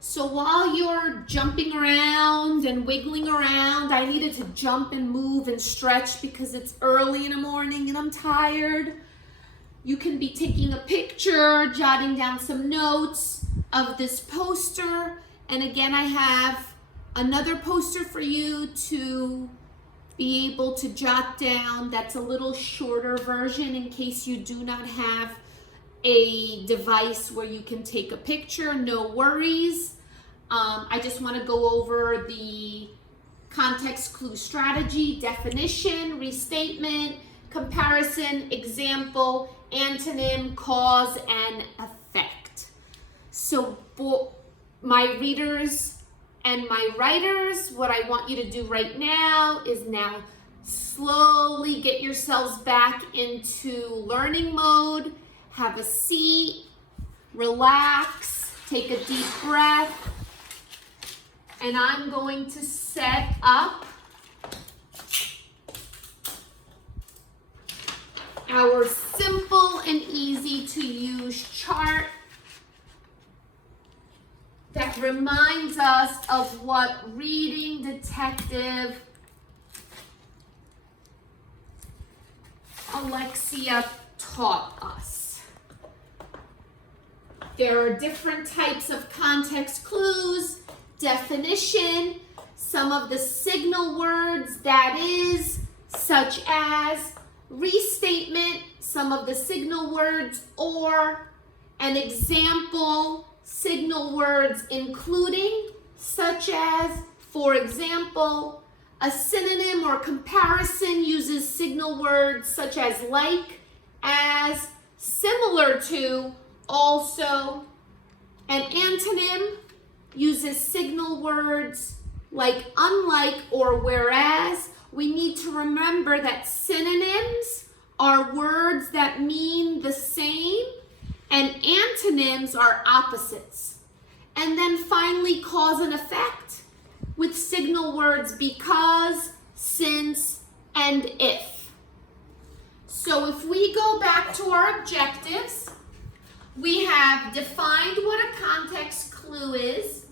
So while you're jumping around and wiggling around, I needed to jump and move and stretch because it's early in the morning and I'm tired. You can be taking a picture, jotting down some notes of this poster. And again, I have another poster for you to be able to jot down. That's a little shorter version in case you do not have a device where you can take a picture. No worries. I just want to go over the context clue strategy, definition, restatement, comparison, example, antonym, cause, and effect. So for my readers and my writers, what I want you to do right now is now slowly get yourselves back into learning mode. Have a seat, relax, take a deep breath, and I'm going to set up our simple and easy to use chart that reminds us of what Reading Detective Alexia taught us. There are different types of context clues, definition, some of the signal words, that is, such as restatement, some of the signal words, or an example, signal words including, such as, for example, a synonym or comparison uses signal words such as like, as, similar to, also. An antonym uses signal words like unlike or whereas. We need to remember that synonyms are words that mean the same and antonyms are opposites. And then finally, cause and effect with signal words because, since, and if. So if we go back to our objectives, we have defined what a context clue is.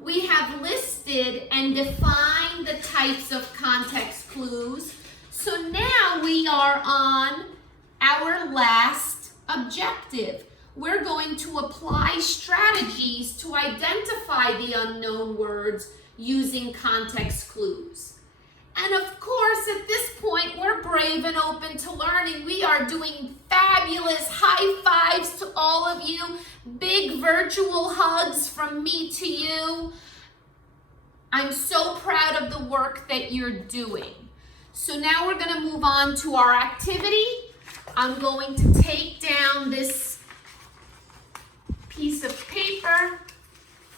We have listed and defined the types of context clues. So now we are on our last objective. We're going to apply strategies to identify the unknown words using context clues. And of course, at this point, we're brave and open to learning. We are doing fabulous. High fives to all of you. Big virtual hugs from me to you. I'm so proud of the work that you're doing. So now we're going to move on to our activity. I'm going to take down this piece of paper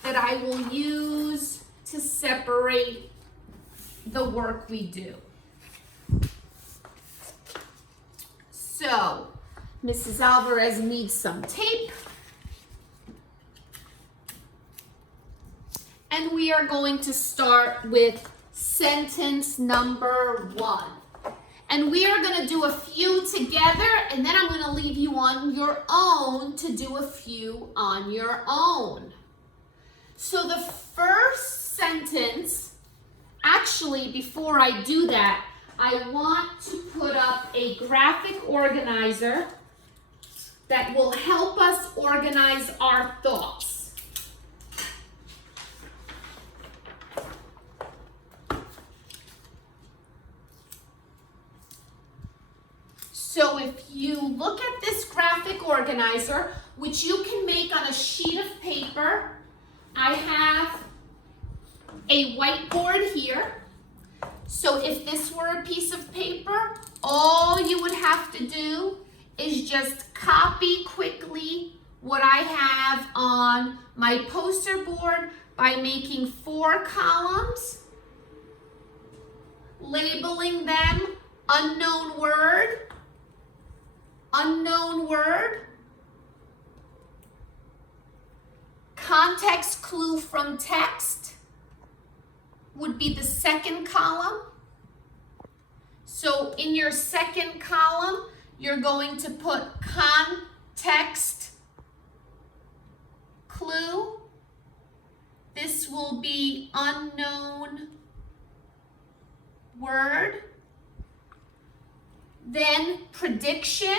that I will use to separate the work we do. So, Mrs. Alvarez needs some tape. And we are going to start with sentence number 1. And we are going to do a few together, and then I'm going to leave you on your own to do a few on your own. So the first sentence, actually, before I do that, I want to put up a graphic organizer that will help us organize our thoughts. So if you look at this graphic organizer, which you can make on a sheet of paper, I have a whiteboard here. So if this were a piece of paper, all you would have to do is just copy quickly what I have on my poster board by making 4 columns, labeling them unknown word, unknown word, context clue from text would be the second column. So in your second column, you're going to put context clue. will be unknown word, then prediction,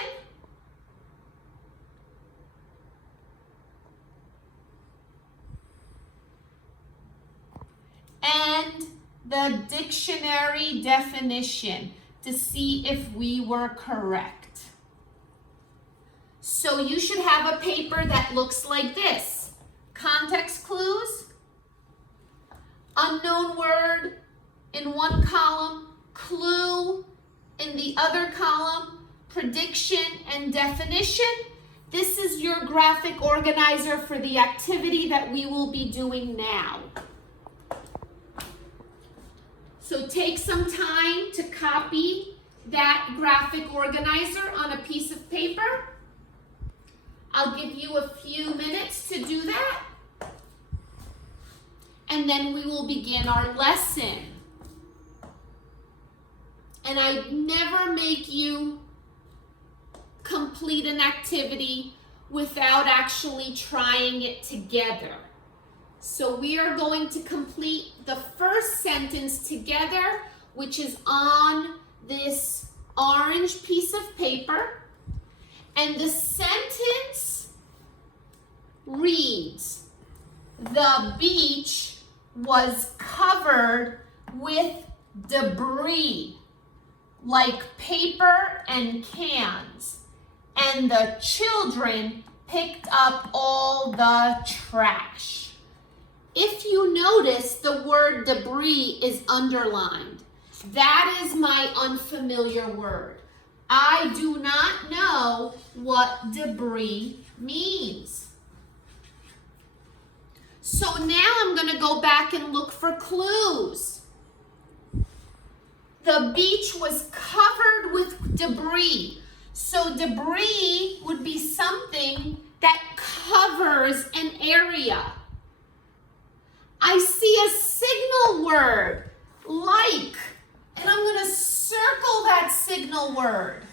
and the dictionary definition to see if we were correct. So you should have a paper that looks like this. Context clues, unknown word in one column, clue in the other column, prediction and definition. This is your graphic organizer for the activity that we will be doing now. So take some time to copy that graphic organizer on a piece of paper. I'll give you a few minutes to do that. And then we will begin our lesson. And I never make you complete an activity without actually trying it together. So we are going to complete the first sentence together, which is on this orange piece of paper. And the sentence reads, "The beach was covered with debris, like paper and cans, and the children picked up all the trash." If you notice, the word debris is underlined. That is my unfamiliar word. I do not know what debris means. So now I'm going to go back and look for clues. The beach was covered with debris. So debris would be something that covers an area. I see a signal word, like, and I'm going to circle that signal word.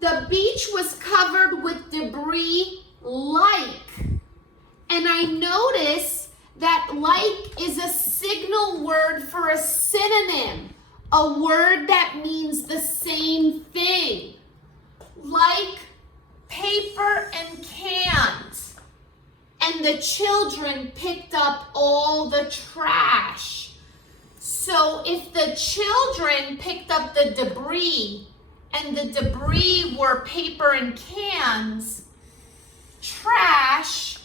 The beach was covered with debris, like, and I notice that like is a signal word for a synonym, a word that means the same thing, like paper and cans. And the children picked up all the trash. So if the children picked up the debris, and the debris were paper and cans, trash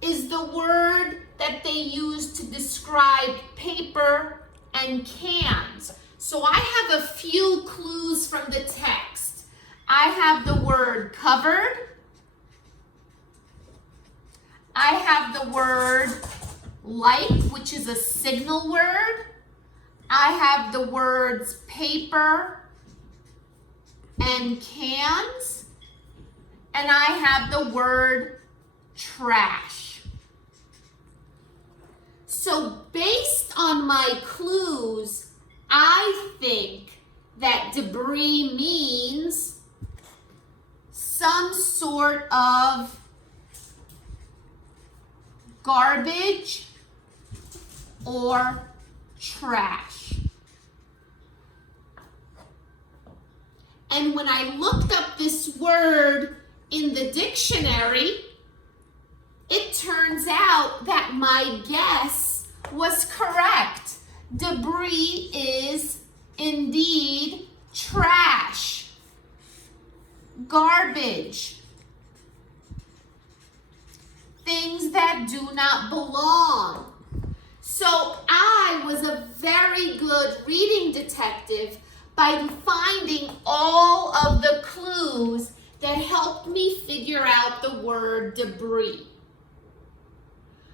is the word that they use to describe paper and cans. So I have a few clues from the text. I have the word covered. I have the word like, which is a signal word. I have the words paper and cans. And I have the word trash. So based on my clues, I think that debris means some sort of garbage or trash. And when I looked up this word in the dictionary, it turns out that my guess was correct. Debris is indeed trash, garbage, things that do not belong. So I was a very good reading detective by finding all of the clues that helped me figure out the word debris.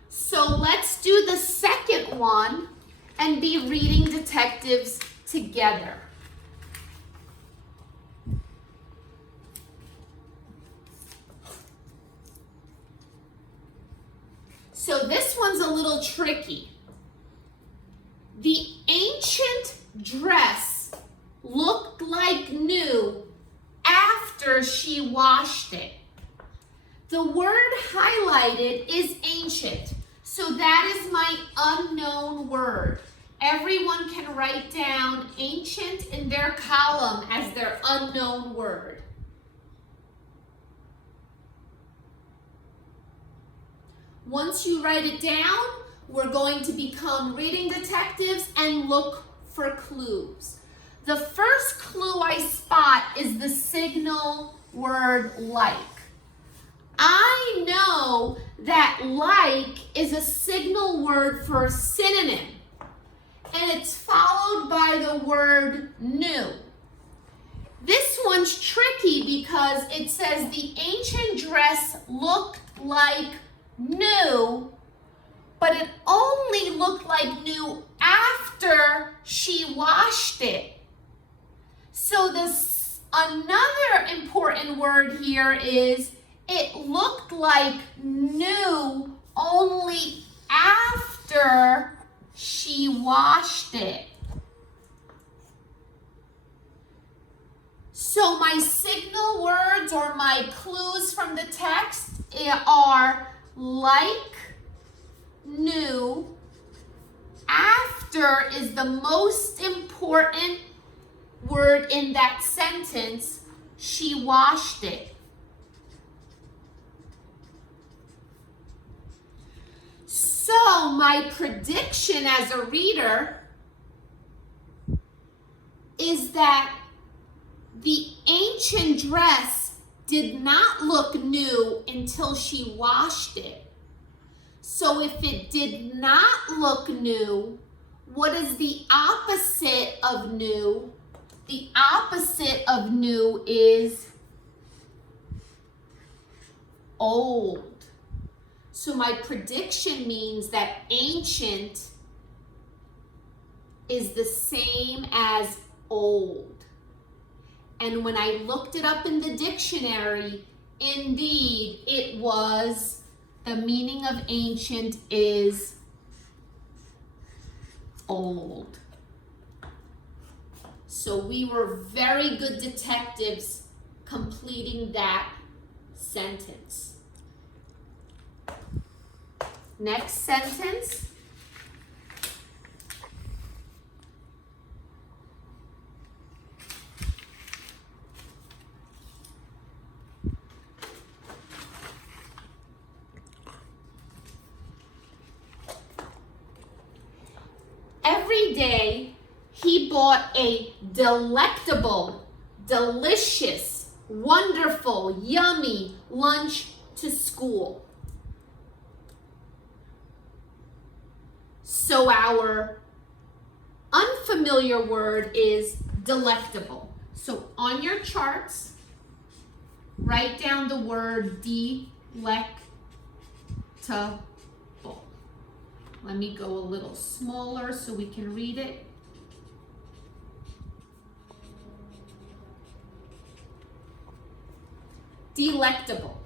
So let's do the second one and be reading detectives together. So this one's a little tricky. The ancient dress looked like new after she washed it. The word highlighted is ancient. So that is my unknown word. Everyone can write down ancient in their column as their unknown word. Once you write it down, we're going to become reading detectives and look for clues. The first clue I spot is the signal word like. I know that like is a signal word for a synonym, and it's followed by the word new. This one's tricky because it says the ancient dress looked like new, but it only looked like new after she washed it. So another important word here is it looked like new only after she washed it. So my signal words or my clues from the text are like, new, after is the most important word in that sentence, she washed it. So my prediction as a reader is that the ancient dress did not look new until she washed it. So if it did not look new, what is the opposite of new? The opposite of new is old. So my prediction means that ancient is the same as old. And when I looked it up in the dictionary, indeed, it was, the meaning of ancient is old. So we were very good detectives completing that sentence. Next sentence. Every day he bought a delectable, delicious, wonderful, yummy lunch to school. So our unfamiliar word is delectable. So on your charts, write down the word delectable. Let me go a little smaller so we can read it. Delectable.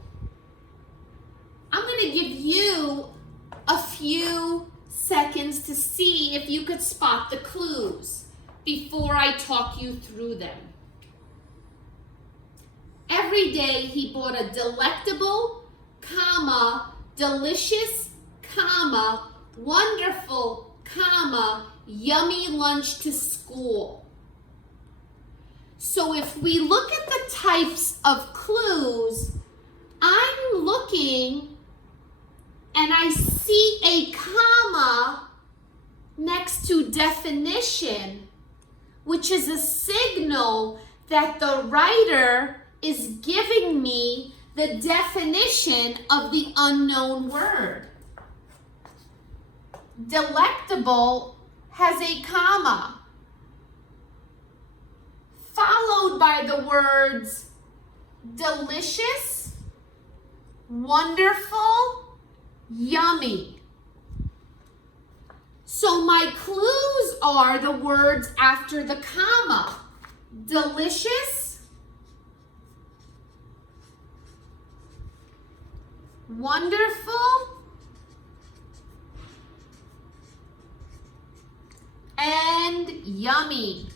I'm going to give you a few seconds to see if you could spot the clues before I talk you through them. Every day he bought a delectable, comma, delicious, comma, wonderful, comma, yummy lunch to school. So if we look at the types of clues, I'm looking and I see a comma next to definition, which is a signal that the writer is giving me the definition of the unknown word. Delectable has a comma, followed by the words delicious, wonderful, yummy. So my clues are the words after the comma. Delicious, wonderful, and yummy.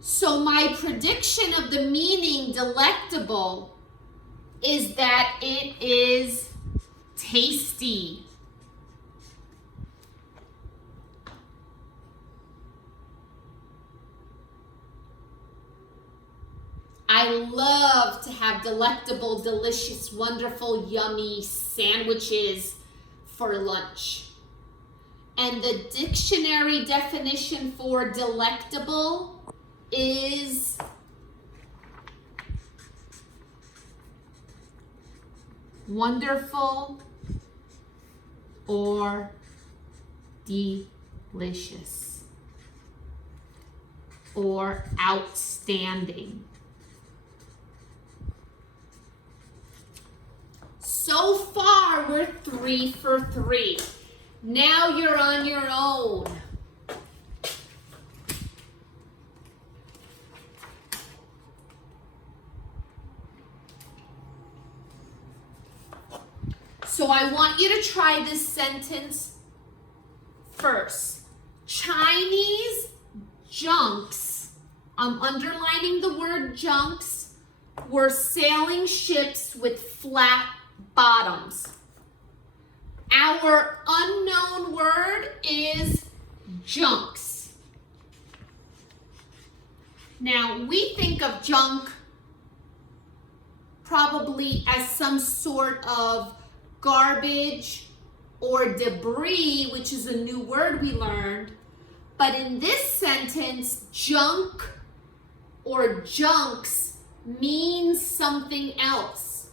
So my prediction of the meaning delectable is that it is tasty. I love to have delectable, delicious, wonderful, yummy sandwiches for lunch. And the dictionary definition for delectable is wonderful or delicious or outstanding. So far, we're 3 for 3. Now you're on your own. So I want you to try this sentence first. Chinese junks, I'm underlining the word junks, were sailing ships with flat bottoms. Our unknown word is junks. Now, we think of junk probably as some sort of garbage or debris, which is a new word we learned. But in this sentence, junk or junks means something else.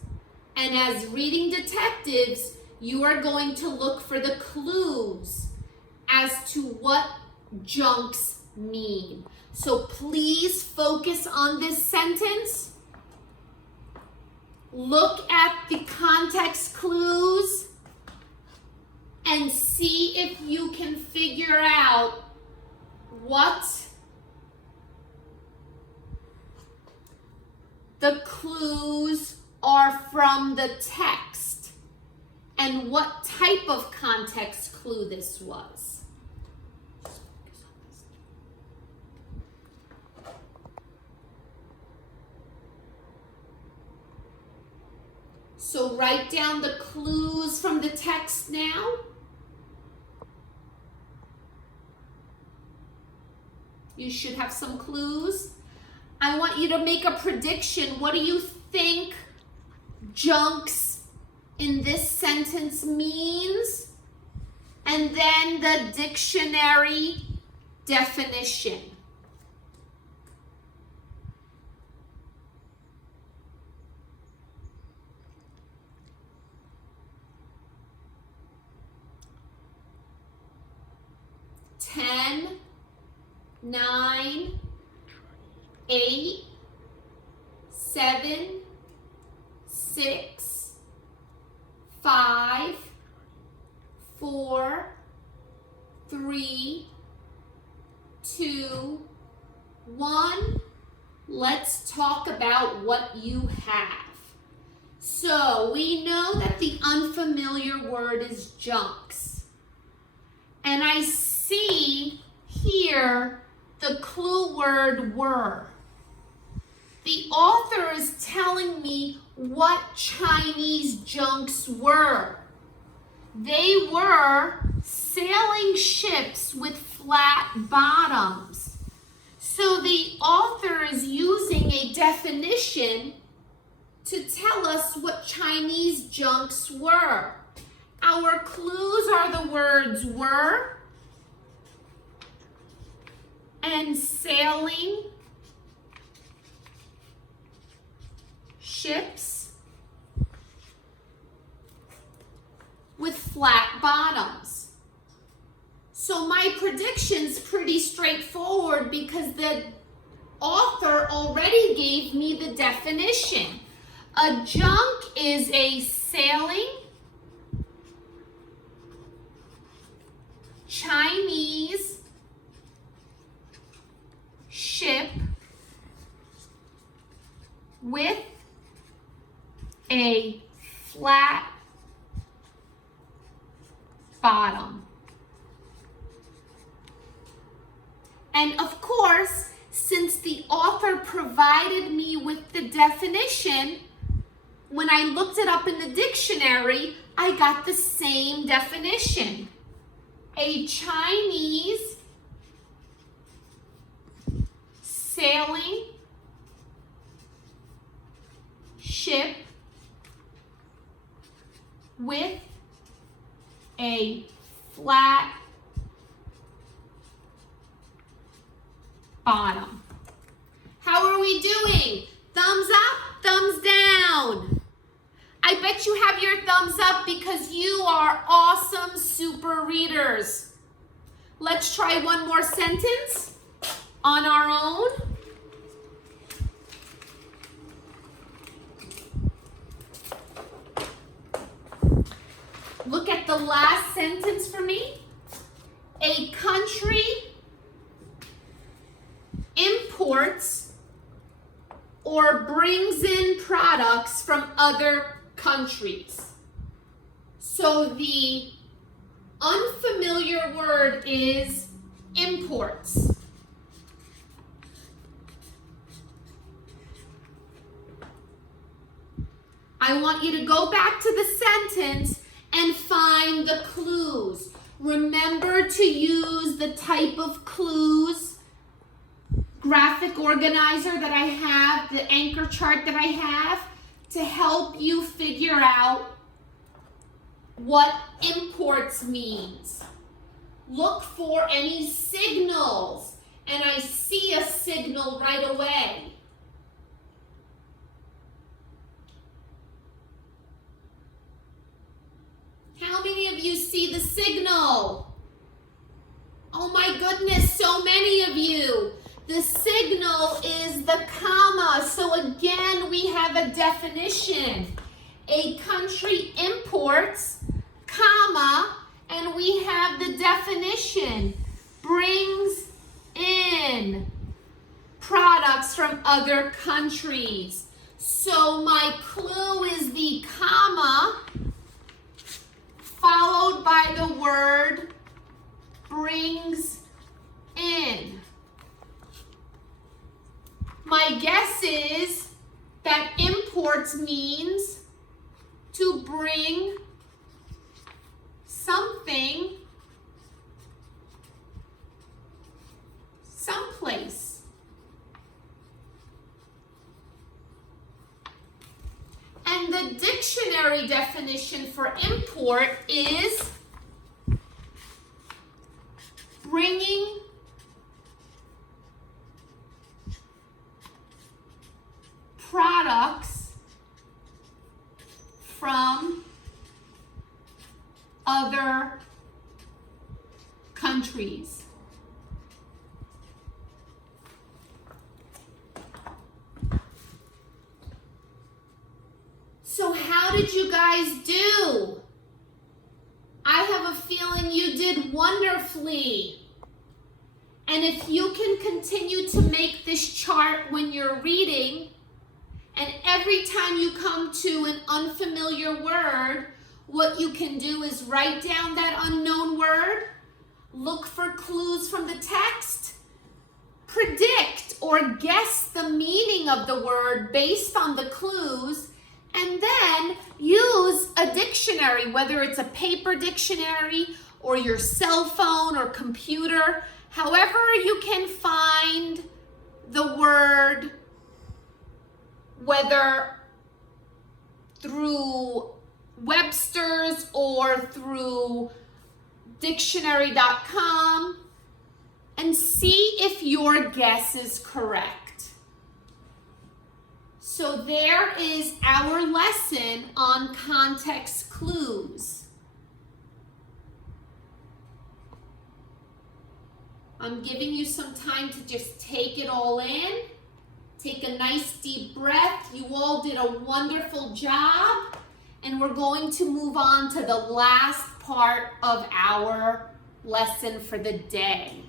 And as reading detectives, you are going to look for the clues as to what junks mean. So please focus on this sentence. Look at the context clues and see if you can figure out what the clues are from the text and what type of context clue this was. So write down the clues from the text now. You should have some clues. I want you to make a prediction. What do you think junks in this sentence means? And then the dictionary definition. Ten, 9, 8, 7, 6, 5, 4, 3, 2, 1. Let's talk about what you have. So we know that the unfamiliar word is junks. And I see here the clue word were. The author is telling me what Chinese junks were. They were sailing ships with flat bottoms. So the author is using a definition to tell us what Chinese junks were. Our clues are the words were and sailing ships with flat bottoms. So my prediction's pretty straightforward because the author already gave me the definition. A junk is a sailing Chinese ship with a flat bottom. And of course, since the author provided me with the definition, when I looked it up in the dictionary, I got the same definition. A Chinese sailing ship with a flat bottom. How are we doing? Thumbs up, thumbs down. I bet you have your thumbs up because you are awesome super readers. Let's try one more sentence on our own. Look at the last sentence for me. A country imports or brings in products from other countries. So the unfamiliar word is imports. I want you to go back to the sentence and find the clues. Remember to use the type of clues graphic organizer that I have, the anchor chart that I have, to help you figure out what imports means. Look for any signals, and I see a signal right away. How many of you see the signal? Oh my goodness, so many of you. The signal is the comma. So again, we have a definition. A country imports, comma, and we have the definition. Brings in products from other countries. So my clue is the comma followed by the word brings in. My guess is that imports means to bring something someplace. And the dictionary definition for import is bringing products from other countries. So how did you guys do? I have a feeling you did wonderfully. And if you can continue to make this chart when you're reading, and every time you come to an unfamiliar word, what you can do is write down that unknown word, look for clues from the text, predict or guess the meaning of the word based on the clues, and then use a dictionary, whether it's a paper dictionary or your cell phone or computer, however you can find the word, whether through Webster's or through dictionary.com, and see if your guess is correct. So there is our lesson on context clues. I'm giving you some time to just take it all in. Take a nice deep breath. You all did a wonderful job. And we're going to move on to the last part of our lesson for the day.